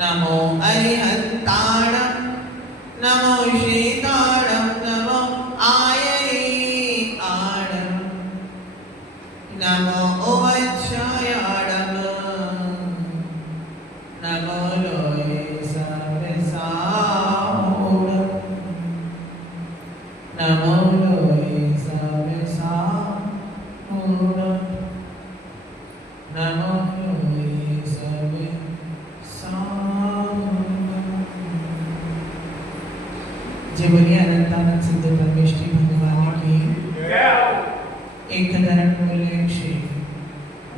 नमो अरिहन्ताणं नमो शीताणं नमो आयरीआणं नमो उवच्छायाणं नमो लोये सर्वसामूढं नमो लोये सर्वसामूढं नमो जय बोलिए अनंतानंद सिद्ध परमेश्वरी भगवान की एक धर्म मूल्य श्री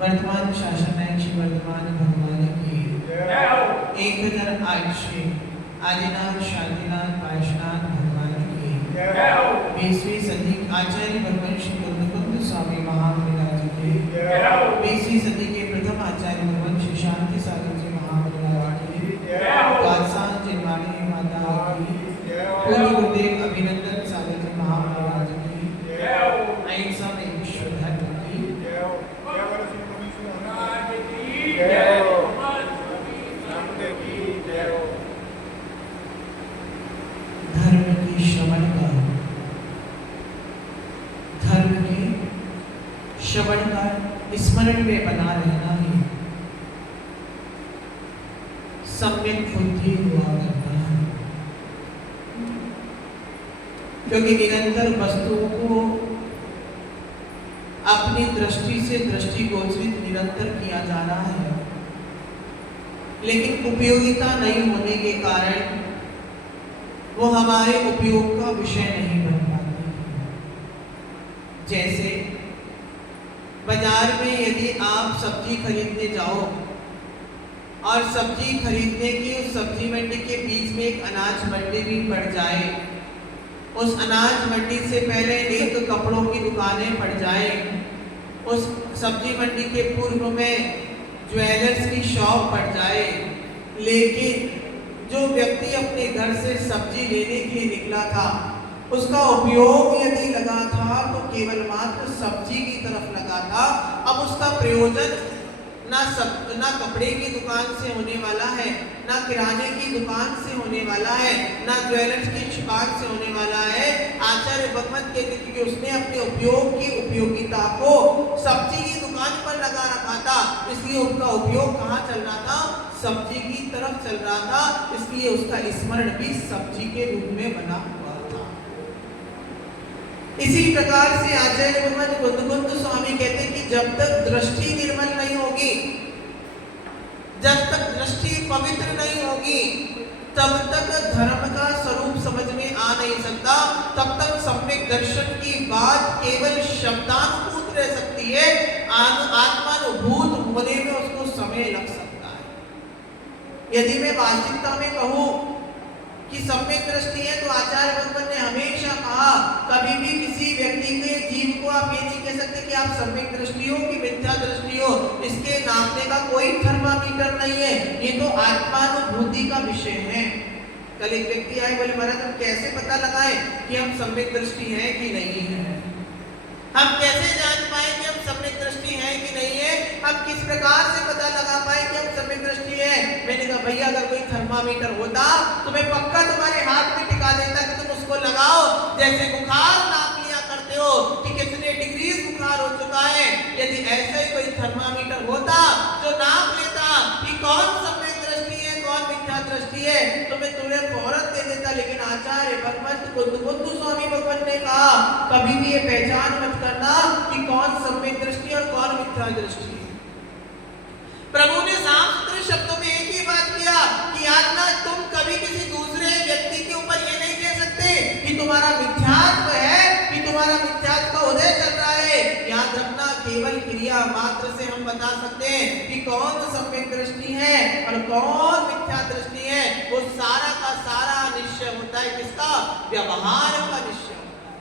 वर्तमान शासन श्री वर्तमान भगवान की एक धर्म आयुष्य आदिनाथ शांतिनाथ पार्श्वनाथ भगवान की 20वीं सदी आचार्य भगवान श्री कुंद स्वामी महामंडलाज की 20वीं सदी के प्रथम आचार्य भगवान श्री शांति सागर जी महामंडलाज की गादसान जिनवाणी माता की पूज्य गुरुदेव अभिनंदन सागर जी महामंडलाज की अहिंसा में विश्व धर्म की धर्म की श्रवण का स्मरण में बना रहना ही सम्यक बुद्धि हुआ करता है, क्योंकि निरंतर वस्तुओं को अपनी दृष्टि से दृष्टिगोचरित निरंतर किया जा रहा है, लेकिन उपयोगिता नहीं होने के कारण वो हमारे उपयोग का विषय नहीं बन पाती। जैसे बाजार में यदि आप सब्जी खरीदने जाओ और सब्जी खरीदने की उस सब्जी मंडी के बीच में एक अनाज मंडी भी पड़ जाए, उस अनाज मंडी से पहले एक कपड़ों की दुकानें पड़ जाए, उस सब्जी मंडी के पूर्व में ज्वेलर्स की शॉप पड़ जाए, लेकिन जो व्यक्ति अपने घर से सब्जी लेने के लिए निकला था उसका उपयोग यदि लगा था तो केवल मात्र सब्जी की तरफ लगा था। अब उसका प्रयोजन ना कपड़े की दुकान से होने वाला है, ना किराने की दुकान से होने वाला है, ना ज्वेलर्स की दुकान से होने वाला है। आचार्य भगवत कहते कि उसने अपने उपयोग की उपयोगिता को सब्जी की दुकान पर लगा रखा था, इसलिए उसका उपयोग कहाँ चल रहा था? सब्जी की तरफ चल रहा था, इसलिए उसका स्मरण भी सब्जी के रूप में बना हुआ था। इसी प्रकार से आचार्य भगवान कुंद स्वामी कहते कि जब तक दृष्टि निर्मल नहीं होगी, जब तक दृष्टि पवित्र नहीं होगी, तब तक धर्म का स्वरूप समझ में आ नहीं सकता। तब तक सम्यक दर्शन की बात केवल शब्दानुभूत रह सकती है, आत्मानुभूत होने में उसको समय लग सकता है। यदि मैं वास्तविकता में कहूँ कि सम्यक दृष्टि है तो आचार्य भगवान ने हमेशा कहा, कभी भी किसी व्यक्ति के जीव को आप ये नहीं कह सकते कि आप सम्यक दृष्टि हो कि मिथ्या दृष्टि हो। इसके नापने का कोई थर्मामीटर नहीं है, ये तो आत्मानुभूति का विषय है। कल एक व्यक्ति आए, बोले महाराज हम कैसे पता लगाएं कि हम सम्यक दृष्टि है कि नहीं है, हम कैसे जान पाए कि हम सम्यक दृष्टि है कि नहीं है, हम किस प्रकार से पता लगा पाए कि हम सम्यक दृष्टि है। मैंने कहा भैया अगर कोई थर्मामीटर होता तो मैं पक्का तुम्हारे हाथ में टिका देता कि तुम उसको लगाओ, जैसे बुखार नाप लिया करते हो कि कितने डिग्री बुखार हो चुका है। यदि ऐसा ही कोई थर्मामीटर होता जो नाप लेता कि कौन सम्यक दृष्टि है कौन मिथ्या दृष्टि है, तो मैं तुम्हें फौरन दे देता। लेकिन आचार्य भगवत कुंद स्वामी भगवान ने कहा कभी भी ये पहचान मत करना कि कौन सम्यक दृष्टि और कौन मिथ्या दृष्टि है। प्रभु ने साफ सुथरे शब्दों में एक ही बात किया कि आज ना तुम कभी किसी दूसरे व्यक्ति के ऊपर ये नहीं कह सकते कि तुम्हारा मिथ्यात्व है, कि तुम्हारा मिथ्यात्व का उदय चल रहा है। याद रखना केवल केवल क्रिया मात्र से हम बता सकते हैं कि कौन सम्यक दृष्टि है और कौन मिथ्या दृष्टि है। वो सारा का सारा निश्चय होता है किसका? व्यवहार का निश्चय होता है।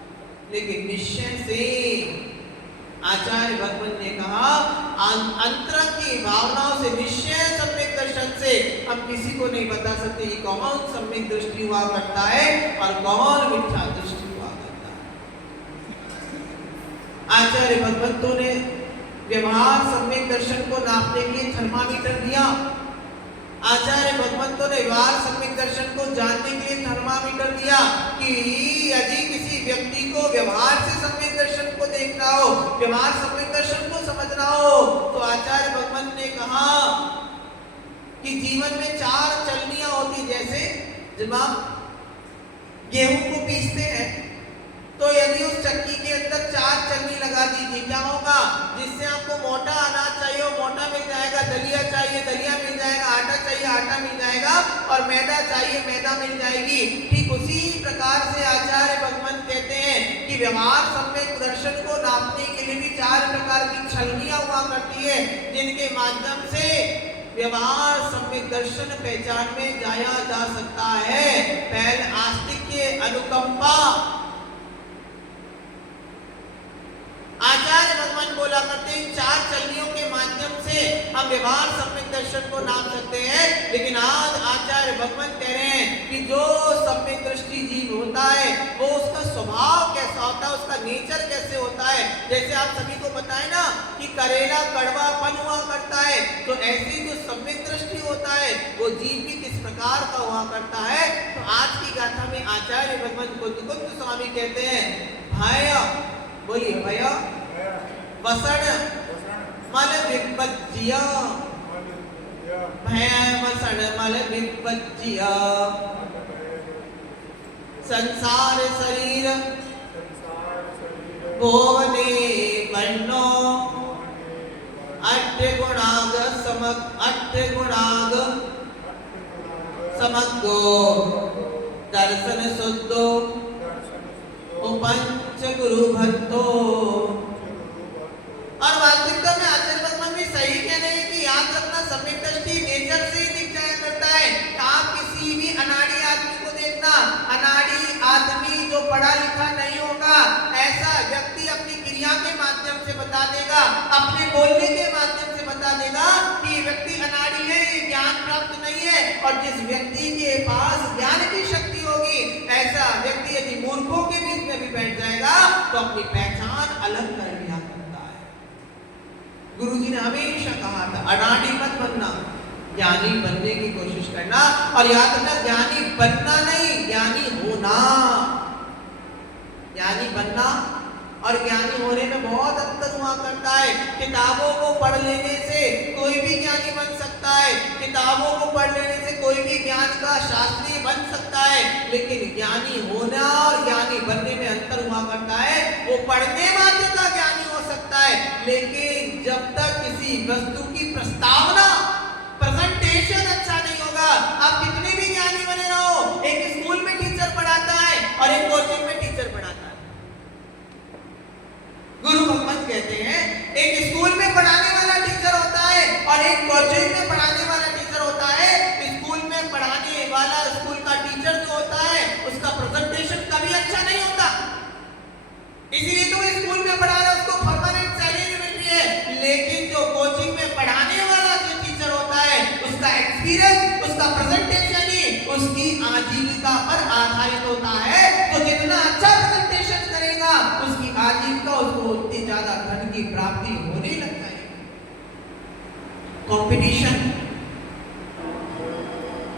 लेकिन निश्चय से आचार्य भगवान ने कहा अंतर की भावनाओं से, निश्चय सम्यक दर्शन से हम किसी को नहीं बता सकते कि कौन सम्यक दृष्टि हुआ करता है और कौन मिथ्या दृष्टि हुआ करता है। आचार्य भगवंतों ने व्यवहार सम्यक दर्शन को नापने के लिए थर्मामीटर दिया। आचार्य भगवंतों ने व्यवहार सम्यक दर्शन को जानने के लिए थर्मामीटर दिया कि यदि किसी व्यक्ति को व्यवहार से सम्यक दर्शन को देखना हो, व्यवहार सम्यक दर्शन को समझना हो, तो आचार्य भगवान ने कहा कि जीवन में 4 चलनियां होती। जैसे जब आप गेहूं को पीसते हैं तो यदि उस चक्की के अंदर 4 चलनी लगा दीजिए, क्या होगा? जिससे आपको मोटा अनाज चाहिए वो मोटा मिल जाएगा, दलिया चाहिए दलिया मिल जाएगा, आटा चाहिए आटा मिल जाएगा और मैदा चाहिए मैदा मिल जाएगी। ठीक उसी प्रकार से आचार्य भगवान कहते हैं कि व्यवहार सम्यक दर्शन को नापने के लिए भी 4 प्रकार की छलनियां हुआ करती है, जिनके माध्यम से व्यवहार सम्यक दर्शन पहचान में जाया जा सकता है। पहले आस्तिक्य, अनुकंपा। आचार्य भगवान बोला करते हैं 4 चलनियों के माध्यम से हम व्यवहार सम्यक दर्शन को नाप सकते हैं। लेकिन आज आचार्य भगवान कह रहे हैं कि जो सम्यक दृष्टि जीव होता है वो उसका स्वभाव कैसा होता है, उसका नेचर कैसे होता है। जैसे आप सभी को पता है ना कि करेला कड़वापन हुआ करता है, तो ऐसी जो सम्यक दृष्टि होता है वो जीव भी किस प्रकार का हुआ करता है। तो आज की गाथा में आचार्य भगवान कुंद स्वामी कहते हैं भय, बोलिए भय वसन मल विपज्जिया, भय वसन मल विपज्जिया, संसार शरीर भोगने वर्णो अट्ठगुणाग समग्गो दर्शन शुद्धो पंच गुरु भक्तो। और वास्तविकता में आचार्य भगवान भी सही कह रहे हैं कि याद रखना सम्यक दृष्टि नेचर से ही दिख जाया करता है। आप किसी भी अनाड़ी आदमी को देखना, अनाड़ी आदमी जो पढ़ा लिखा नहीं होगा ऐसा व्यक्ति अपनी क्रिया के माध्यम से बता देगा, अपने बोलने के माध्यम से बता देगा कि व्यक्ति अनाड़ी है, ये ज्ञान प्राप्त नहीं है। और जिस व्यक्ति के पास ज्ञान की शक्ति होगी ऐसा व्यक्ति यदि मूर्खों के बीच में भी बैठ जाएगा तो अपनी पहचान अलग कर लिया करता है। गुरुजी ने हमेशा कहा था अनाड़ी मत बनना, ज्ञानी बनने की कोशिश करना। और याद रखना ज्ञानी बनना नहीं, ज्ञानी होना। ज्ञानी बनना और ज्ञानी होने में बहुत अंतर हुआ करता है। किताबों को पढ़ लेने से कोई भी ज्ञानी बन सकता है, किताबों को पढ़ लेने से कोई भी ज्ञान का शास्त्री बन सकता है, लेकिन ज्ञानी होना और ज्ञानी बनने में अंतर हुआ करता है। वो पढ़ने मात्र का ज्ञानी हो सकता है, लेकिन जब तक किसी वस्तु की प्रस्तावना, प्रेजेंटेशन अच्छा नहीं होगा, आप कितने भी ज्ञानी बने रहो। एक स्कूल में टीचर पढ़ाता है और एक कोचिंग में टीचर पढ़ाता है। गुरु भगवान कहते हैं एक स्कूल में पढ़ाने वाला टीचर होता है और एक कोचिंग में पढ़ाने वाला टीचर होता है। स्कूल में पढ़ाने वाला स्कूल का टीचर जो होता है उसका प्रेजेंटेशन कभी अच्छा नहीं होता, इसीलिए तो स्कूल में पढ़ा रहा है उसको परमानेंट सैलरी मिल रही है। लेकिन जो कोचिंग में पढ़ाने वाला जो टीचर होता है उसका एक्सपीरियंस, उसका प्रेजेंटेशन ही उसकी आजीविका पर आधारित होता है। तो जितना अच्छा प्रेजेंटेशन करेगा उसकी आजीविका, उसको उतनी ज्यादा धन की प्राप्ति होने लग जाएगी। कंपटीशन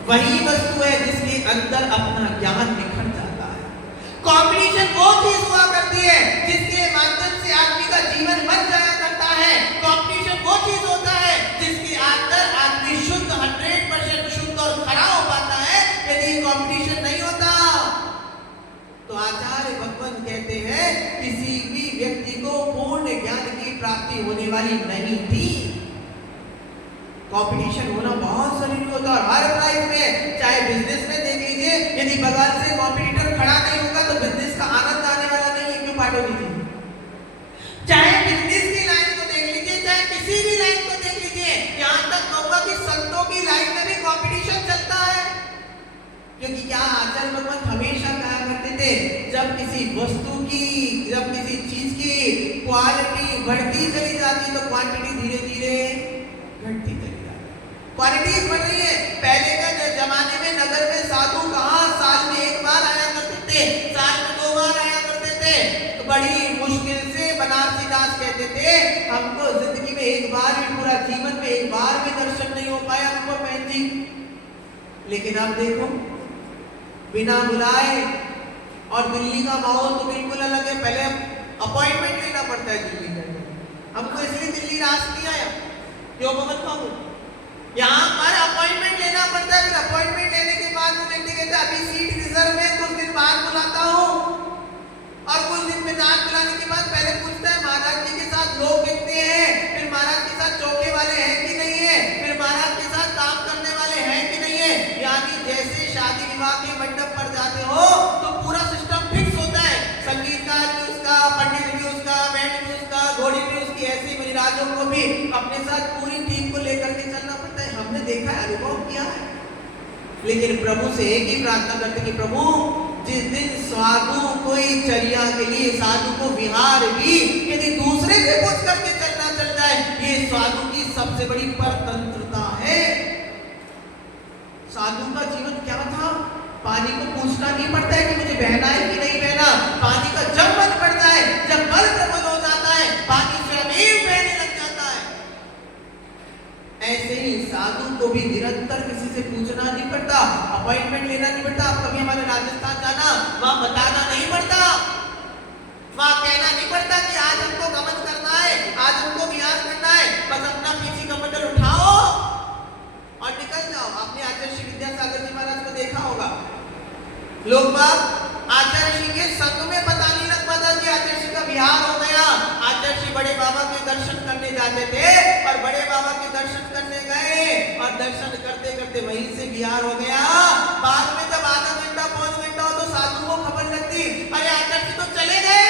वही वस्तु है जिसके अंदर अपना ज्ञान निखर जाता है। कंपटीशन वो चीज हुआ करती है जिसके माध्यम से आदमी का जीवन बन जाया करता है। कंपटीशन वो चीज होता है जिसके अंदर आदमी शुद्ध 100% शुद्ध और खरा हो पाता है। यदि कंपटीशन नहीं होता तो आचार्य भगवान कहते हैं किसी भी व्यक्ति को पूर्ण ज्ञान की प्राप्ति होने वाली नहीं थी। कंपटीशन होना बहुत जरूरी होता है हर लाइफ में, चाहे बिजनेस में देख लीजिए, यदि बगल से कॉम्पिटिटर खड़ा नहीं होगा तो बिजनेस का आनंद आने वाला नहीं है। क्यों पाटो दीजिए, चाहे बिजनेस की लाइन को देख बढ़ती चली जाती है तो क्वांटिटी धीरे धीरे घटती चली जाती है। क्वालिटीज बढ़ रही है। पहले के जमाने में नगर में साधु कहाँ साल में एक बार आया करते थे, साल में 2 बार आया करते थे। तो बड़ी मुश्किल से बनारसी दास कहते थे हमको जिंदगी में एक बार भी, पूरा जीवन में एक बार भी दर्शन नहीं हो पाया हमको बहन जी। लेकिन अब देखो बिना बुलाए, और दिल्ली का माहौल तो बिल्कुल अलग है। पहले अपॉइंटमेंट लेना पड़ता है दिल्ली में, हमको इसलिए दिल्ली रास नहीं आया क्यों मोहम्मद बाबू, यहाँ पर अपॉइंटमेंट लेना पड़ता है। फिर अपॉइंटमेंट लेने के बाद वो व्यक्ति कहता है अभी सीट रिजर्व है, कुछ दिन बाद बुलाता हूँ। और कुछ दिन में नाक बुलाने के बाद पहले पूछता है महाराज जी के साथ लोग कितने हैं, फिर महाराज के साथ चौके वाले हैं कि नहीं है, फिर महाराज के साथ काम करने वाले हैं कि नहीं है। यानी जैसे शादी विवाह के मंडप पर जाते हो तो पूरा सिस्टम फिक्स होता है, संगीतकार भी उसका, पंडित भी उसका, बैंड भी उसका, घोड़ी भी उसकी। ऐसे मुनिराजों को भी अपने साथ पूरी टीम को लेकर के चलना पड़ता है। हमने देखा है, अनुभव किया है। लेकिन प्रभु से एक ही प्रार्थना करते कि प्रभु जिस दिन साधु कोई चर्या के लिए, साधु को विहार भी यदि दूसरे से पूछ करके चलना चल जाए, ये साधु की सबसे बड़ी परतंत्रता है। साधु का जीवन क्या था? पानी को पूछना नहीं पड़ता है कि मुझे बहना है कि नहीं बहना। पानी का जब मन पड़ता है, जब बल प्रबल हो जाता है, पानी स्वयं बहने लग जाता है। ऐसे ही साधु को भी निरंतर किसी से पूछना नहीं पड़ता, अपॉइंटमेंट लेना नहीं पड़ता। आप कभी हमारे राजस्थान जाना, वहां बताना नहीं पड़ता, वहां कहना नहीं पड़ता कि आज हमको गमन करना है, आज हमको विहार करना है। बस अपना पीछे कमंडल उठाओ और निकल जाओ। आपने आचार्य श्री विद्यासागर जी महाराज को देखा होगा, लोग बाग आचार्य श्री के संग में पता नहीं लग पाता कि आचार्य श्री का विहार हो गया। आचार्य श्री बड़े बाबा के दर्शन करने जाते थे और बड़े बाबा के दर्शन करने गए और दर्शन करते करते वहीं से विहार हो गया। बाद में जब आधा घंटा पौन घंटा हो तो साधु को खबर लगती, अरे आचार्य जी तो चले गए।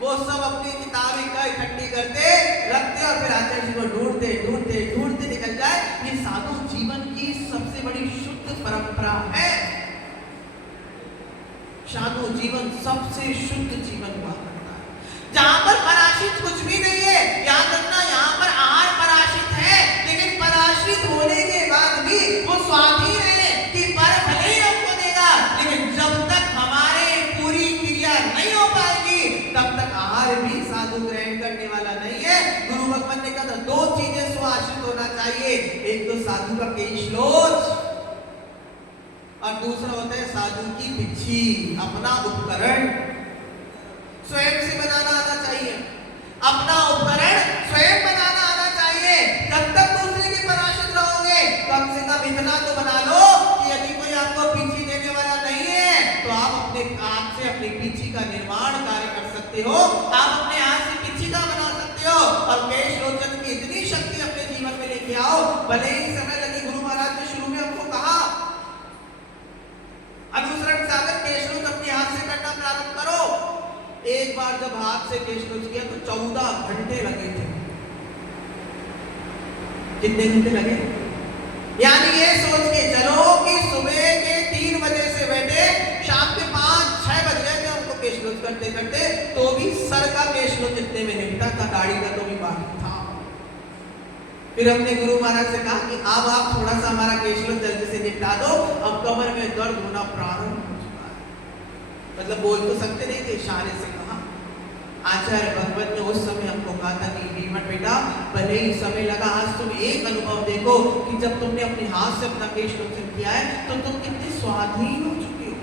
वो सब अपनी किताबें इकट्ठी करते रखते और फिर आचार्य जी को ढूंढते ढूंढते ढूंढते निकल जाए। ये साधु जीवन की सबसे बड़ी शुद्ध परंपरा है। साधु जीवन सबसे शुद्ध जीवन हुआ करता है, जहां पर पराश्रित कुछ भी नहीं है। याद रखना, यहाँ पर आहार पराश्रित है, लेकिन पराश्रित होने के बाद भी वो स्वाधीन है कि पर भले ही हमको देगा, लेकिन जब तक हमारे पूरी क्रिया नहीं हो पाएगी तब तक आहार भी साधु ग्रहण करने वाला नहीं है। गुरु भगवान ने कहा 2 चीजें स्वाश्रित होना चाहिए, एक तो साधु का केशलोच और दूसरा होता है साधु की बिच्छी, अपना उपकरण स्वयं से बनाना आना चाहिए। अपना उपकरण स्वयं बनाना आना चाहिए। जब तक दूसरे के पराश्रित रहोगे, कम से कम इतना तो बना लो कि यदि कोई आपको बिच्छी देने वाला नहीं है तो आप अपने हाथ से अपनी बिच्छी का निर्माण कार्य कर सकते हो। आप अपने हाथ से बिच्छी का बना सकते हो और केश लोचन की इतनी शक्ति अपने जीवन में लेके आओ। भले ही समय लगे, गुरु महाराज ने शुरू में हमको कहा अनुसरण सागर केशलोच अपने हाथ से करना प्रारंभ करो। एक बार जब हाथ से केशलोच किया तो 14 घंटे लगे थे। कितने घंटे लगे? यानी ये सोच के चलो कि सुबह के 3 बजे से बैठे शाम के 5-6 बज गए थे हमको केशलोच करते करते, तो भी सर का केशलोच इतने में निपटा था, दाढ़ी का तो भी बाकी था। फिर हमने गुरु महाराज से कहा कि अब आप थोड़ा सा हमारा केशलोच जल्दी से निपटा दो, अब कमर में दर्द होना प्रारंभ हो चुका है। मतलब बोल तो सकते नहीं थे, इशारे से कहा। आचार्य भगवत ने उस समय हमको कहा था कि भीमन बेटा भले ही समय लगा, आज तुम एक अनुभव देखो कि जब तुमने अपने हाथ से अपना केशलोचन किया है तो तुम कितने स्वाधीन हो चुके हो।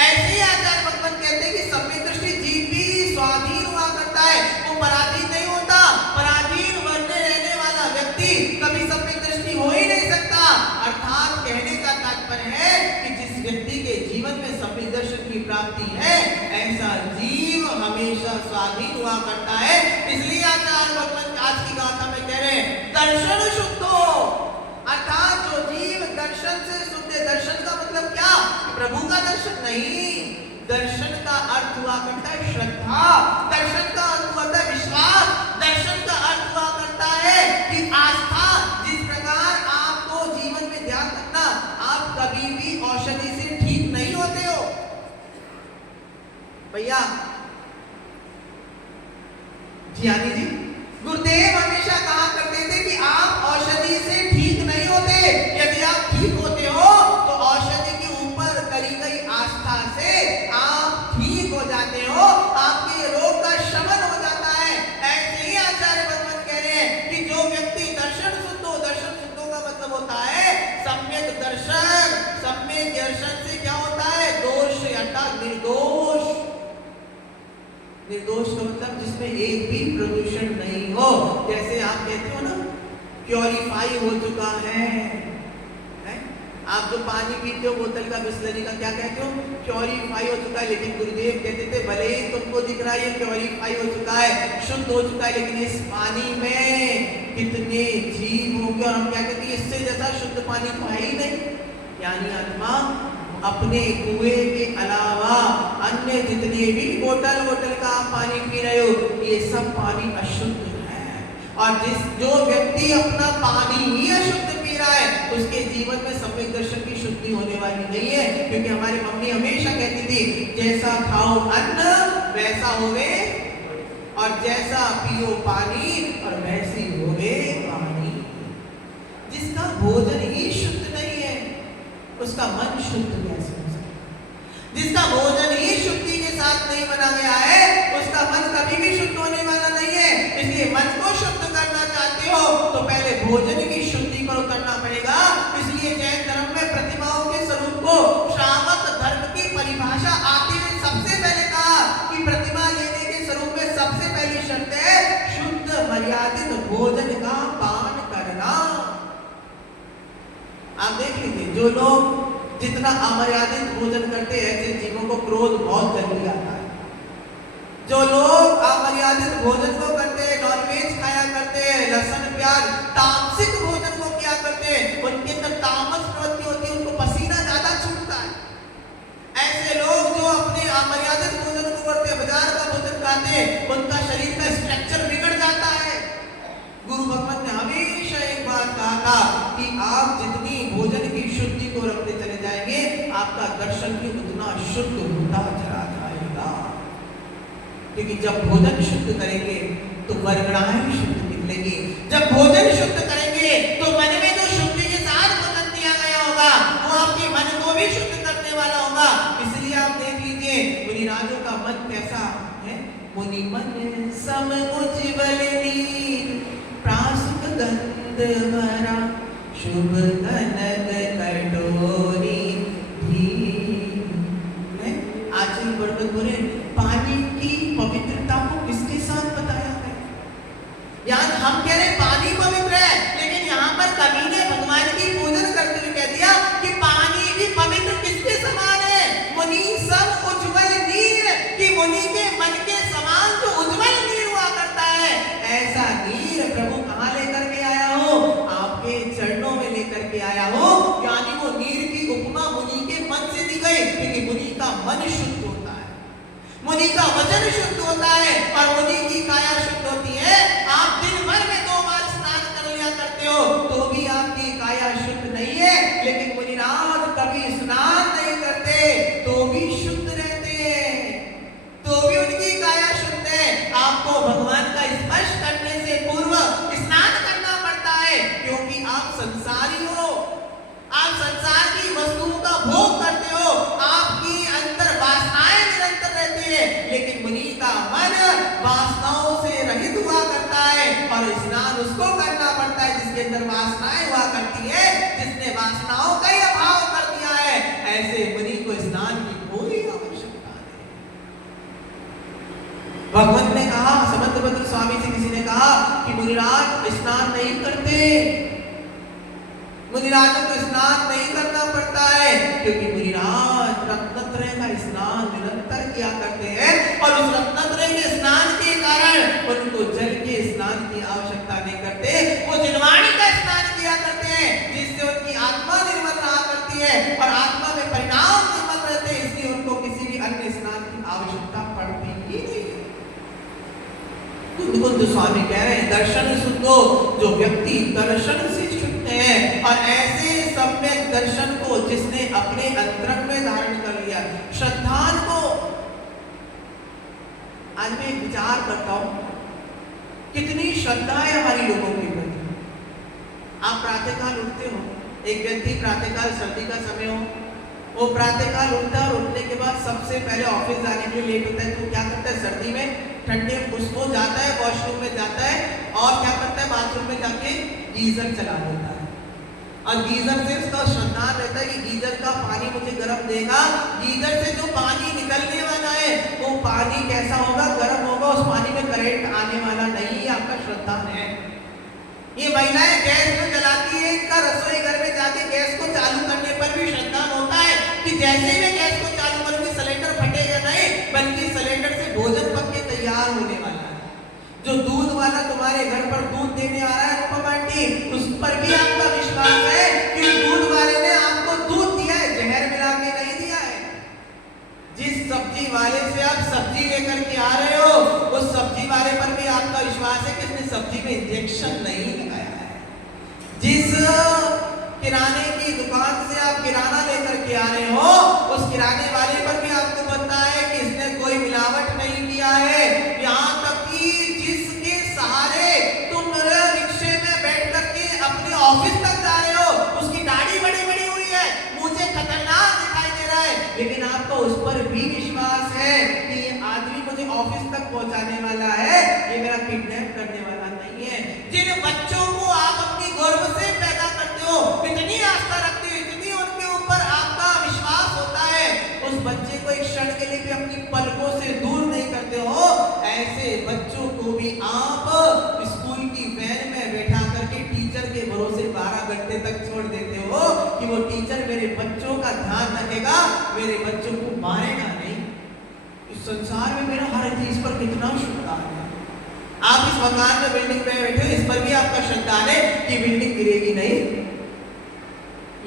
ऐसे ही आचार्य भगवत कहते हैं कि सम्यक दृष्टि जीव भी स्वाधीन हुआ करता है, वो पराधीन नहीं होता। पराधीन बनने रहने वाला व्यक्ति कभी सम्यक दृष्टि हो ही नहीं सकता। अर्थात कहने का तात्पर्य है कि जिस व्यक्ति के जीवन में सम्यक दर्शन की प्राप्ति है, ऐसा जीव हमेशा स्वाधीन हुआ करता है। इसलिए आचार्य भगवान आज की गाथा में कह रहे हैं दर्शन शुद्धो, अर्थात जो जीव दर्शन से शुद्ध है। दर्शन का मतलब क्या? प्रभु का दर्शन नहीं, दर्शन का अर्थ हुआ करता है श्रद्धा, दर्शन का अर्थ हुआ है विश्वास, दर्शन का अर्थ हुआ करता है कि आस्था। जिस प्रकार आपको जीवन में ध्यान रखना, आप कभी भी औषधि से ठीक नहीं होते हो भैया। जियानी जी निर्दोष का मतलब जिसमें एक भी प्रदूषण नहीं हो। जैसे आप कहते हो ना, प्योरीफाई हो चुका है? आप जो पानी पीते हो बोतल का, बिस्लरी का, क्या कहते हो? प्योरीफाई हो चुका है। लेकिन गुरुदेव कहते थे भले ही तुमको दिख रहा है ये प्योरीफाई हो चुका है, शुद्ध हो चुका है, लेकिन इस पानी में कितने जीव होंगे, और हम क्या कहते हैं इससे जैसा शुद्ध पानी तो है ही नहीं। यानी आत्मा अपने कुएं के अलावा अन्य जितने भी बोतल का आप पानी पी रहे हो, ये सब पानी अशुद्ध है। और जो व्यक्ति अपना पानी ही अशुद्ध पी रहा है, उसके जीवन में सम्यक दर्शन की शुद्धि होने वाली नहीं है। क्योंकि हमारी मम्मी हमेशा कहती थी जैसा खाओ अन्न वैसा होवे, और जैसा पियो पानी और वैसी होवे पानी। जिसका भोजन ही शुद्ध नहीं है उसका मन शुद्ध कैसे हो सकता है? जिसका भोजन ही शुद्धि के साथ नहीं बना गया है उसका मन कभी भी शुद्ध होने वाला नहीं है। इसलिए मन को शुद्ध करना चाहते हो तो पहले भोजन की शुद्धि पर उतरना पड़ेगा। इसलिए जैन धर्म में प्रतिमाओं के स्वरूप को श्रावक धर्म की परिभाषा आते हुए सबसे पहले कहा कि प्रतिमा लेने के स्वरूप में सबसे पहली शर्त है शुद्ध मर्यादित भोजन का पान करना। आप देख लीजिए, जो लोग जितना अमर्यादित भोजन करते हैं ऐसे जीवों को क्रोध बहुत जल्दी आता है। जो लोग अमर्यादित भोजन को करते हैं, नॉनवेज खाया करते हैं, लहसुन प्याज तामसिक भोजन को किया करते हैं, उनके अंदर तामस प्रवृत्ति होती है, उनको पसीना ज्यादा छूटता है। ऐसे लोग जो अपने अमर्यादित भोजन को करते हैं, बाजार का भोजन खाते हैं, उनका शरीर का स्ट्रक्चर बिगड़ जाता है। गुरु भगवान ने हमेशा एक बात कहा था कि आप जितनी भोजन की शुद्धि को रखते चले जाएंगे आपका दर्शन भी उतना शुद्ध होता चला जाएगा। क्योंकि जब भोजन शुद्ध करेंगे तो वर्गणाएं शुद्ध निकलेंगी। जब भोजन शुद्ध करेंगे तो मन में जो शुद्धि के साथ भोजन दिया गया होगा वो आपके मन को भी शुद्ध करने वाला होगा। इसलिए आप देख लीजिए मुनिराजों का मन कैसा है। मुनि मन सम उज्ज्वल नीर प्रासुक गंध भरा शुभ कनक कटोरी धीर। आचार्य बड़बड़ बोले पानी की पवित्रता को किसके साथ बताया है? यार हम कह रहे पानी पवित्र है, लेकिन यहाँ पर कवि ने भगवान की पूजन करते हुए कह दिया कि पानी भी पवित्र किसके समान है? मुनि सब उज्ज्वल नीर, कि मुनि के मन के समान जो उज्ज्वल नीर हुआ करता है, ऐसा नीर प्रभु कहाँ लेकर के आया हो? आपके चरणों में लेकर के आया हो। यानी वो नीर की उपमा मुनि के मन से दी गई, क्योंकि मुनि का मन शुद्ध होता है, मुनि का वचन शुद्ध होता है और मुनि की काया शुद्ध होती है। आप दिन भर में 2 बार स्नान कर लिया करते हो तो भी आपकी काया शुद्ध नहीं है, लेकिन मुनिराज कभी स्नान नहीं करते तो भी शुद्ध रहते हैं, तो भी उनकी काया शुद्ध है। आपको भगवान का स्पर्श करने से पूर्व स्नान करना पड़ता है, क्योंकि आप संसारी हो, आप संसार की वस्तुओं का भोग करते हो, आपकी अंदर वासनाएं निरंतर रहती है। लेकिन मुनि का मन वासनाओं से रहित हुआ करता है और स्नान उसको करना पड़ता है जिसके अंदर वासनाएं हुआ करती है, जिसने वासनाओं का ही अभाव कर दिया है। ऐसे मुनि को स्नान की कोई आवश्यकता नहीं। भगवान ने कहा, समंतभद्र स्वामी से किसी ने कहा कि मुनिराज स्नान नहीं करते, मुनिराजों को स्नान नहीं करना पड़ता है, क्योंकि मुनिराज रत्नत्रय का स्नान निरंतर किया करते हैं और उस रत्नत्रय के स्नान के कारण उनको जल के स्नान की आवश्यकता नहीं करते। वो जिनवाणी का स्नान किया करते हैं जिससे उनकी आत्मा निर्मल रहा करती है और आत्मा में परिणाम निर्मल रहते हैं, इसलिए उनको किसी भी अन्य स्नान की आवश्यकता पड़ती ही नहीं है। कुंद स्वामी कह रहे हैं दर्शन शुद्धो, जो व्यक्ति दर्शन से शुद्ध है और ऐसे सम्यक दर्शन को जिसने अपने अंतरंग में धारण कर लिया। श्रद्धान को आज मैं विचार करता हूं कितनी श्रद्धा है हमारी लोगों के प्रति। आप प्रातःकाल उठते हो, एक व्यक्ति प्रातःकाल सर्दी का समय हो, वो प्रातःकाल उठता है और उठने के बाद सबसे पहले ऑफिस जाने के लिए लेट होता है, तो क्या करता है सर्दी में ठंडे उसको जाता है वॉशरूम में जाता है और क्या करता है बाथरूम में जाके गीजर चला देता है। और गीजर से उसका श्रद्धा रहता है कि गीजर का पानी मुझे गर्म देगा। गीजर से जो पानी निकलने वाला है वो पानी कैसा होगा, गर्म होगा, उस पानी में करंट आने वाला नहीं, आपका श्रद्धा है। ये महिलाएं गैस जो जलाती है, इनका रसोई घर में जाके गैस को चालू करने पर भी श्रद्धा होता है कि जैसे ही मैं गैस को चालू करूंगी सिलेंडर फटेगा नहीं, बल्कि सिलेंडर से भोजन पक के तैयार होने वाला है। जो दूध वाला तुम्हारे घर पर दूध देने आ रहा है अनुपमा आंटी, उस पर भी आपका विश्वास है कि दूध वाले ने आपको दूध दिया है, जहर मिला के नहीं दिया है। जिस सब्जी वाले से आप सब्जी लेकर के आ रहे हो, उस सब्जी वाले पर भी आपका विश्वास है कि उसने सब्जी में इंजेक्शन नहीं लगाया है। जिस किराने की दुकान से आप किराना लेकर के आ रहे हो, उस किराने वाले पर भी आपको पता है कि इसने कोई मिलावट नहीं किया है। यहाँ तक कि जिसके सहारे तुम रिक्शे में बैठ करके अपने ऑफिस तक जा रहे हो, उसकी दाढ़ी बड़ी बड़ी हुई है, मुझे खतरनाक दिखाई दे रहा है, लेकिन आपको उस पर भी विश्वास है कि ये आदमी मुझे ऑफिस तक पहुंचाने वाला है, ये मेरा किडनैप करने वाला नहीं है। जिन बच्चों को आप अपनी गर्भ से पैदा करते हो, इतनी आस्था रखते हो, इतनी उनके ऊपर आपका विश्वास होता है, उस बच्चे को एक क्षण के लिए भी अपनी पलकों से दूर नहीं करते हो। ऐसे बच्चों को भी आप स्कूल की वैन में बैठा करके टीचर के भरोसे 12 घंटे तक छोड़ देते हो कि वो टीचर मेरे बच्चों का ध्यान रखेगा, मेरे बच्चों को मारेगा नहीं। इस संसार में मेरा हर चीज पर कितना श्रद्धा है। आप इस मकान में बिल्डिंग में बैठे हो, इस पर भी आपका श्रद्धा है कि बिल्डिंग गिरेगी नहीं,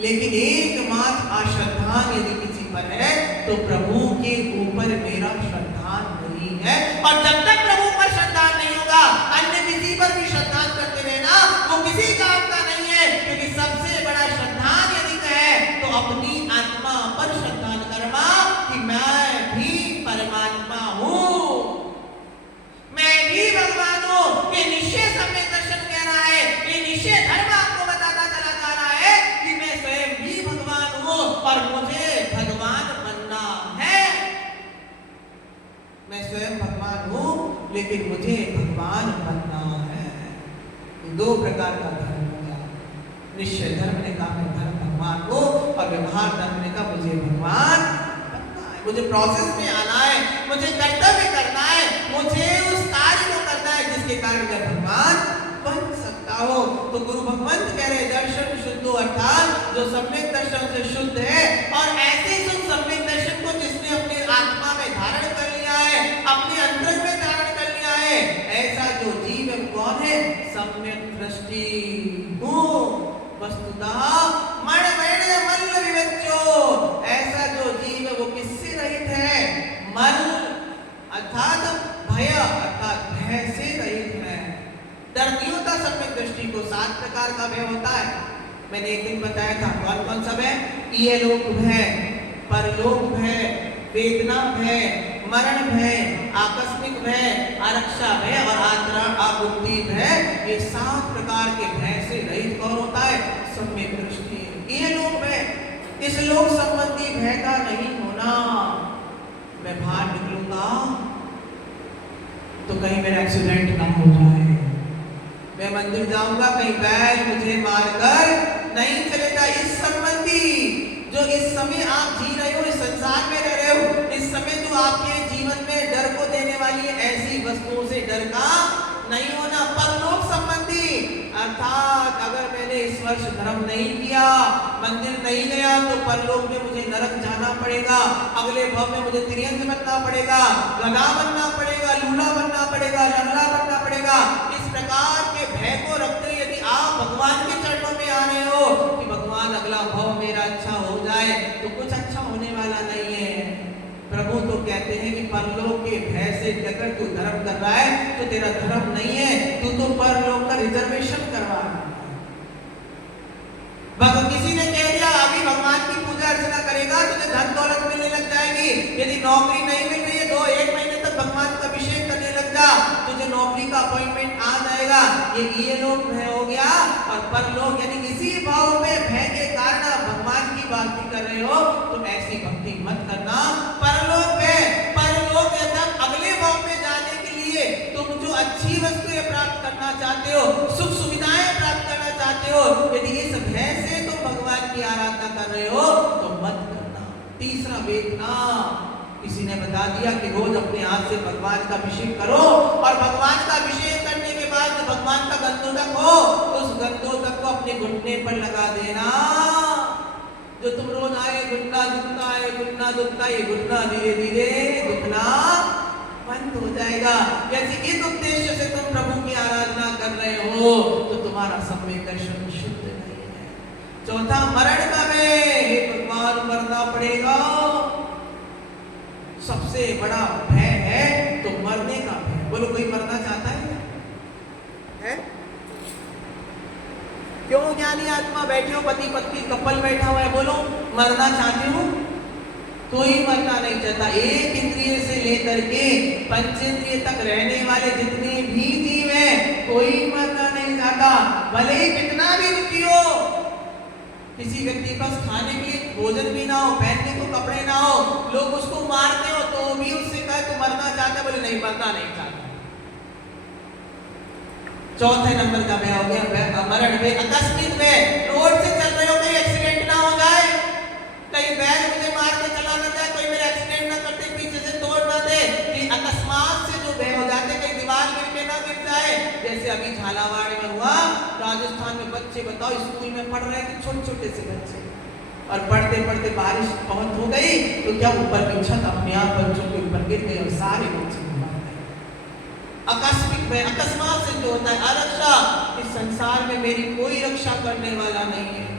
लेकिन एकमात्र अश्रद्धा यदि किसी पर है तो प्रभु के ऊपर मेरा श्रद्धा नहीं है। और जब तक प्रभु पर श्रद्धा नहीं होगा, अन्य किसी पर भी श्रद्धा करते रहना वो किसी काम का नहीं है। क्योंकि सबसे बड़ा श्रद्धा यदि है तो अपनी आत्मा पर श्रद्धा करना कि मैं भी परमात्मा हूँ, मैं भी भगवान हूँ। ये निश्चय सम्यक दर्शन कह रहा है, ये निश्चय धर्म आपको बताता चला जा रहा है कि मैं स्वयं भी भगवान हूँ और मुझे भगवान बनना है। मैं स्वयं भगवान हूँ लेकिन मुझे भगवान बनना है। दो प्रकार का धर्म होगा। निश्चय धर्म ने कहा मैं धर्म भगवान को, और व्यवहार धर्म ने कहा मुझे भगवान बनना है, मुझे प्रोसेस में आना है, मुझे कर्तव्य करना है, मुझे उस कार्य को करना है जिसके कारण मैं भगवान बन सकता हो। तो गुरु भगवंत कह रहे दर्शन शुद्धो, अर्थात जो सम्यक दर्शन से शुद्ध है, और ऐसे ही सम्यक दर्शन को जिसने अपने आत्मा में धारण कर लिया है, अपने अंतर में धारण कर लिया है, ऐसा जो जीव है कौन है? सम्यक दृष्टि हूँ वस्तुतः मण मण मल विवच्चो। ऐसा जो जीव है वो किससे रहित है? मल अर्थात भय, अर्थात भय से रहित है। डर नहीं होता सम्यक दृष्टि को। 7 प्रकार का भय होता है, मैंने एक दिन बताया था। कौन कौन सा भय? इहलोक भय, परलोक भय, वेदना भय, मरण भय, आकस्मिक भय, आरक्षा भय और आबुद्धि भय। ये 7 प्रकार के भय से रहित कौन होता है? सम्यक दृष्टि। इहलोक भय, इस लोक संबंधी भय का नहीं होना। मैं बाहर निकलूंगा तो कहीं मेरा एक्सीडेंट ना हो जाए, मैं मंदिर जाऊंगा कहीं बैल मुझे मारकर नहीं चलेगा। इस संबंधी जो इस समय आप जी रहे हो, इस संसार में रह रहे हो, इस समय जो आपके जीवन में डर को देने वाली है, ऐसी वस्तुओं से डर का नहीं होना। परलोक संबंधी अर्थात अगर मैंने इस वर्ष धर्म नहीं किया, मंदिर नहीं गया, तो परलोक में मुझे नरक जाना पड़ेगा, अगले भव में मुझे त्रियंग बनना पड़ेगा, गधा बनना पड़ेगा, लूला बनना पड़ेगा, लंगड़ा बनना पड़ेगा। इस प्रकार के भय को रखते यदि आप भगवान के चरणों में आ रहे हो कि भगवान अगला भव मेरा अच्छा हो जाए, तो कुछ अच्छा होने वाला नहीं है। प्रभु तो कहते हैं कि परलोक के भय से अगर तू धर्म कर रहा है तो तेरा धर्म नहीं है, तू तो परलोक का रिजर्वेशन करवा रहा है। किसी ने कह दिया अभी भगवान की पूजा अर्चना करेगा तुझे धन दौलत मिलने लग जाएगी, यदि नौकरी नहीं मिल रही है तो 1 महीने तक भगवान का अभिषेक करने लग जा, तुझे नौकरी का अपॉइंटमेंट आ जाएगा। ये लोग भय हो गया। और परलोक यानी किसी भाव में भय के कारण आप भगवान की बात नहीं कर रहे हो तो ऐसी भक्ति मत करना। परलोक है, परलोक तक अगले भाव में जाने के लिए तुम जो अच्छी वस्तुएं प्राप्त करना चाहते हो, सुख सुविधाएं प्राप्त करना चाहते हो, यदि इस भय से तो रहे हो तो मत करना। तीसरा वेदना, किसी ने बता दिया कि रोज अपने हाथ से भगवान का अभिषेक करो और भगवान का अभिषेक करने के बाद जो भगवान का गंधोदक हो उस गंधोदक को अपने घुटने पर लगा देना। जो तुम रोज आए घुटना दुखता है, घुटना दुखता, ये घुटना धीरे धीरे दुखना बंद हो जाएगा। यदि इस उद्देश्य से तुम प्रभु की आराधना कर रहे हो तो तुम्हारा सम्यक दर्शन शुद्ध नहीं है। चौथा, मरण का भय, हे भगवान मरना पड़ेगा। सबसे बड़ा भय है तो मरने का भय। बोलो, कोई मरना चाहता है? क्यों ज्ञानी आत्मा बैठे हो, पति पत्नी कपल बैठा हुआ है, बोलो मरना चाहते हो? कोई मरना नहीं चाहता। एक इंद्रिय से लेकर के पंचेंद्रिय तक रहने वाले जितने भी जीव हैं कोई मरना नहीं चाहता, भले ही कितना भी दुखी हो। किसी व्यक्ति के पास खाने के लिए भोजन भी ना हो, पहनने को कपड़े ना हो, लोग उसको मारते हो तो भी उससे कहे तू मरना चाहता है, बोले नहीं मरना नहीं चाहता। चौथे नंबर का भय हो गया मरण भय, आकस्मिक भय। रोड से चल रहे हो, कहीं एक्सीडेंट ना हो जाए, कहीं बैल मुझे मार के चला ना जाए, कोई मेरा एक्सीडेंट ना करते पीछे से तोड़ ना दे। कि अकस्मात से जो भय हो जाते, कहीं दीवार गिर के ना गिर जाए। जैसे अभी झालावाड़ में हुआ, राजस्थान में बच्चे बताओ स्कूल में पढ़ रहे थे, छोटे छोटे से बच्चे, और पढ़ते पढ़ते बारिश बहुत हो गई तो क्या ऊपर की छत अपने आप बच्चों के ऊपर गिर गई और सारे बच्चे मर गए। आकस्मिक भय, अकस्मात से जो होता है। अरक्षा, इस संसार में मेरी कोई रक्षा करने वाला नहीं है,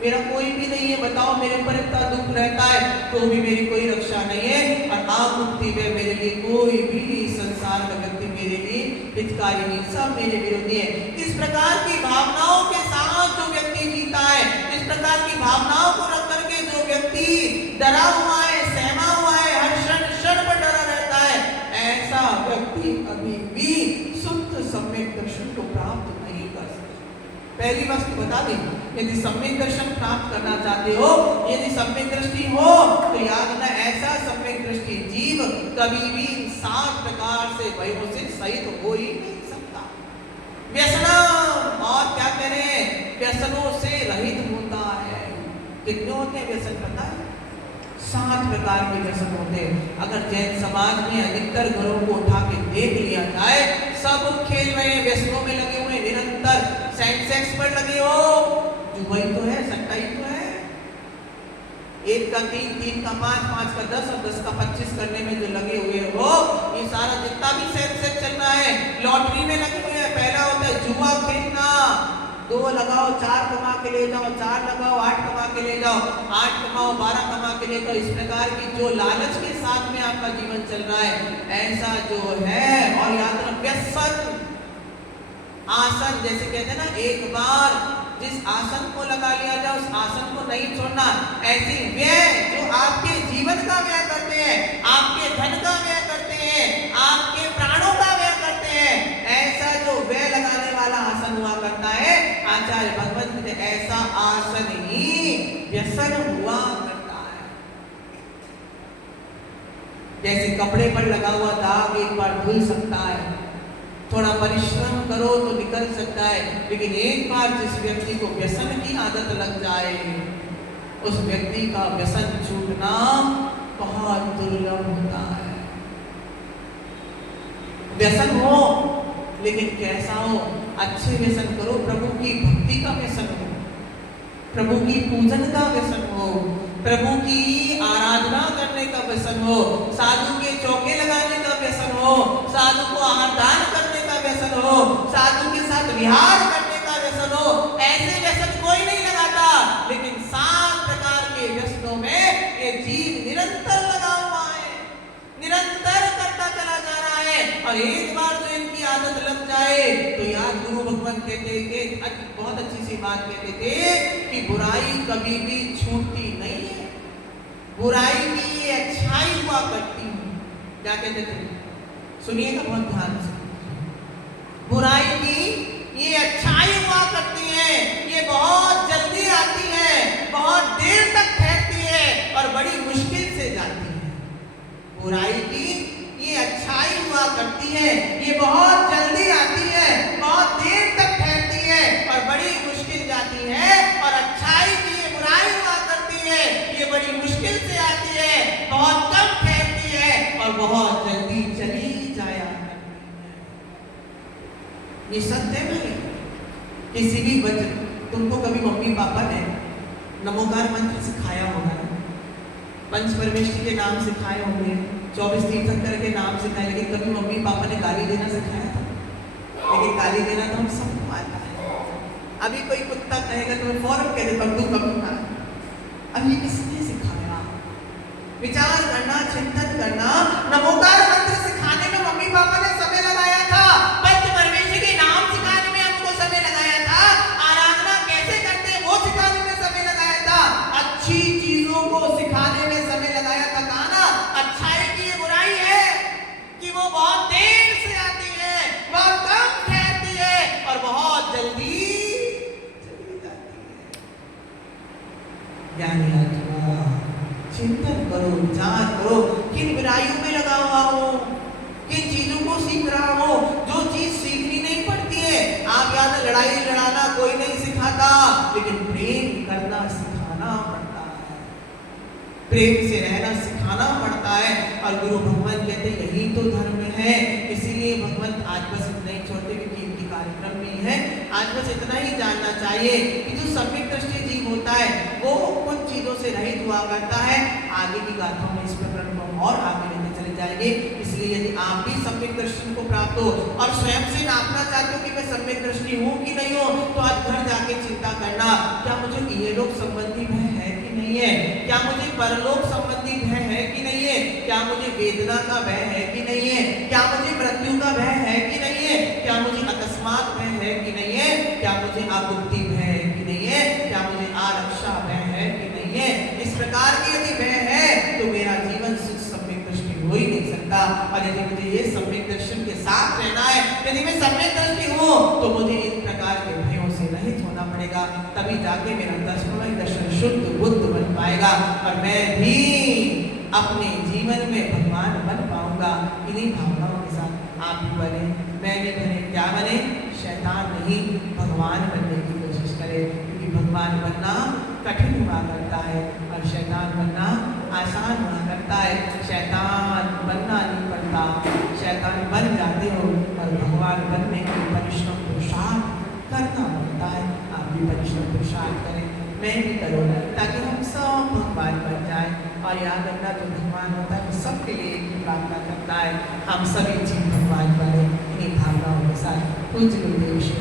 मेरा कोई भी नहीं है, बताओ मेरे पर इतना दुख रहता है तो भी मेरी कोई रक्षा नहीं है। और आमुक्ति में मेरे लिए कोई भी संसार का व्यक्ति मेरे लिए हितकारी नहीं, सब मेरे विरोधी है। इस प्रकार की भावनाओं के साथ जो व्यक्ति जीता है, इस प्रकार की भावनाओं को रख करके जो व्यक्ति डरा हुआ है, सहमा हुआ है, हर क्षण पर डरा रहता है, ऐसा व्यक्ति कभी भी शुद्ध सम्यक दर्शन को प्राप्त नहीं कर सकता। पहली वस्तु बता दें, यदि सम्यक दर्शन प्राप्त करना चाहते हो, यदि सम्यक दृष्टि हो तो याद रखना, ऐसा सम्यक दृष्टि जीव कभी भी 7 प्रकार से भयों से सहित हो ही नहीं सकता। व्यसना, और क्या करें, व्यसनों से रहित होता है। कितने होते हैं व्यसन, पता है? 7 प्रकार के व्यसन होते हैं। अगर जैन समाज में अधिकतर घरों को उठा के देख लिया जाए, सब खेल रहे हैं, व्यसनों में लगे हुए निरंतर, सेक्स पर लगे हो, जुआ ही तो है, सट्टा ही तो है। 1 का 3, 3 का 5, 5 का 10 और 10 का 25 करने में जो लगे हुए हो, ये सारा जितना भी सेक्स चल रहा है, लॉटरी में लगे हुए हैं। पहला होता है जुआ खेलना, 2 लगाओ 4 कमा के ले जाओ, 4 लगाओ 8 कमा के ले जाओ, 8 कमाओ 12 कमा के ले जाओ। इस प्रकार की जो लालच के साथ में आपका जीवन चल रहा है, ऐसा जो है। और याद रखना, व्यसन, आसन, जैसे कहते हैं ना, एक बार जिस आसन को लगा लिया जाए उस आसन को नहीं छोड़ना। ऐसे व्यय जो आपके जीवन का व्यय करते हैं, आपके धन का व्यय करते हैं, आपके प्राणों का व्यय करते हैं, ऐसा जो व्यय लगाने वाला आसन हुआ करता है, आचार्य भगवत कहते हैं, ऐसा आसन ही व्यसन हुआ करता है। जैसे कपड़े पर लगा हुआ दाग एक बार धुल सकता है, थोड़ा परिश्रम करो तो निकल सकता है, लेकिन एक बार जिस व्यक्ति को व्यसन की आदत लग जाए, उस व्यक्ति का व्यसन छूटना बहुत दुर्लभ होता है। व्यसन हो, लेकिन कैसा हो? अच्छे व्यसन करो, प्रभु की भक्ति का व्यसन हो, प्रभु की पूजन का व्यसन हो, प्रभु की आराधना करने का व्यसन हो, साधु के चौके लगाने का व्यसन हो, साधु को आहार दान करने का व्यसन हो, साधु के साथ विहार करने का व्यसन हो। ऐसे व्यसन कोई नहीं लगाता, लेकिन 7 प्रकार के व्यसनों में ये जीव निरंतर लगा हुआ है, निरंतर करता चला जा रहा है। और एक बार जो इनकी आदत लग जाए तो याद, गुरु भगवान कहते थे, बहुत अच्छी सी बात कहते थे कि बुराई कभी भी छूटती नहीं है, बुराई की अच्छाई हुआ करती है। क्या कहते थे? सुनिएगा बहुत ध्यान से। बुराई की ये अच्छाई हुआ करती है, ये बहुत जल्दी आती है, बहुत देर तक ठहरती है और बड़ी मुश्किल से जाती है। बुराई की ये अच्छाई हुआ करती है, ये बहुत जल्दी आती है, बहुत देर तक ठहरती है और बड़ी मुश्किल जाती है। और अच्छाई की ये बुराई हुआ ये सत्य नहीं। किसी भी बच्चे, तुमको कभी मम्मी पापा ने नमोकार मंत्र सिखाया होगा ना, पंच परमेष्ठी के नाम सिखाए होंगे, 24 तीर्थंकर के नाम सिखाए, लेकिन कभी मम्मी पापा ने गाली देना सिखाया था? लेकिन गाली देना तो हम सबको आता है। अभी कोई कुत्ता कहेगा तो मैं फौरन कह देता हूँ, तू कभी खा। अब ये किसने सिखाया? विचार करना, चिंतन करना। नमोकार मंत्र सिखाने में मम्मी पापा ने समय लगाया था, पंच परमेष्ठी के नाम सिखाने में हमको समय लगाया था, आराधना कैसे करते हैं वो सिखाने में समय लगाया था, अच्छी चीजों को सिखाने में समय लगाया था। कहा ना, अच्छाई की ये बुराई है कि वो बहुत देर से आती है, बहुत कम ठहरती है और बहुत जल्दी चली जाती है। ज्ञानी आत्मा, चिंतन करो, विचार करो, किन बुराइयों में लगा हुआ हो, किन चीजों को सीख रहा हो, जो चीज सीखनी नहीं पड़ती है। आप याद, लड़ाई लड़ाना कोई नहीं सिखाता, लेकिन प्रेम करना सिखाना पड़ता है, प्रेम से रहना सिखाना पड़ता है। और गुरु भगवान कहते यही तो धर्म है। इसीलिए भगवान आज बस इतना ही छोड़ते, क्योंकि इनकी कार्यक्रम में है, आज बस इतना ही जानना चाहिए कि जो सम्यक दृष्टि जीव होता है वो कुछ चीजों से रहित हुआ करता है। आगे की गाथाओं में इस प्रकरण को और आगे लेते चले जाएंगे। इसलिए यदि आप भी सम्यक दर्शन को प्राप्त हो और स्वयं से नापना चाहते हो कि मैं सम्यक दृष्टि हूँ कि नहीं हूँ, तो आज घर जाके चिंता करना, क्या मुझे इहलोक संबंधी भय है कि नहीं है, क्या मुझे परलोक संबंधी भय है कि नहीं है, क्या मुझे वेदना का भय है कि नहीं है, क्या मुझे मृत्यु का भय है कि नहीं है, क्या मुझे अकस्मात भय है कि नहीं है, क्या मुझे आकुति भय है कि नहीं है, क्या मुझे आरक्षा भय है कि नहीं है। इस प्रकार की यदि भय है तो मेरा जीवन सम्यक दृष्टि हो ही नहीं सकता। और यदि मुझे ये सम्यक दर्शन के साथ रहना है, यदि मैं सम्यक दृष्टि हूँ, तो मुझे इन प्रकार के भयों से रहित होना पड़ेगा, तभी जाके मेरा दर्शन शुद्ध बुद्ध बन पाएगा और मैं भी अपने जीवन में भगवान बन पाऊंगा। इन्हीं भावनाओं के साथ आप भी बने, मैं भी बने। क्या बने? शैतान नहीं, भगवान बनने की कोशिश करें, क्योंकि भगवान बनना कठिन हुआ करता है और शैतान बनना आसान हुआ करता है। शैतान बनना नहीं पड़ता, शैतान बन जाते हो और भगवान बनने के परिश्रम पुरुषार्थ करना पड़ता है। आप भी परिश्रम पुरुषार्थ करें, मैं भी करूँ, ताकि हम सब भगवान बन जाए। और याद रखना, जो भगवान होता है वो सबके लिए एक ही प्रार्थना करता है, हम सभी जीव भगवान बने। इन्हीं भावनाओं के साथ पूज्य गुरुदेव श्री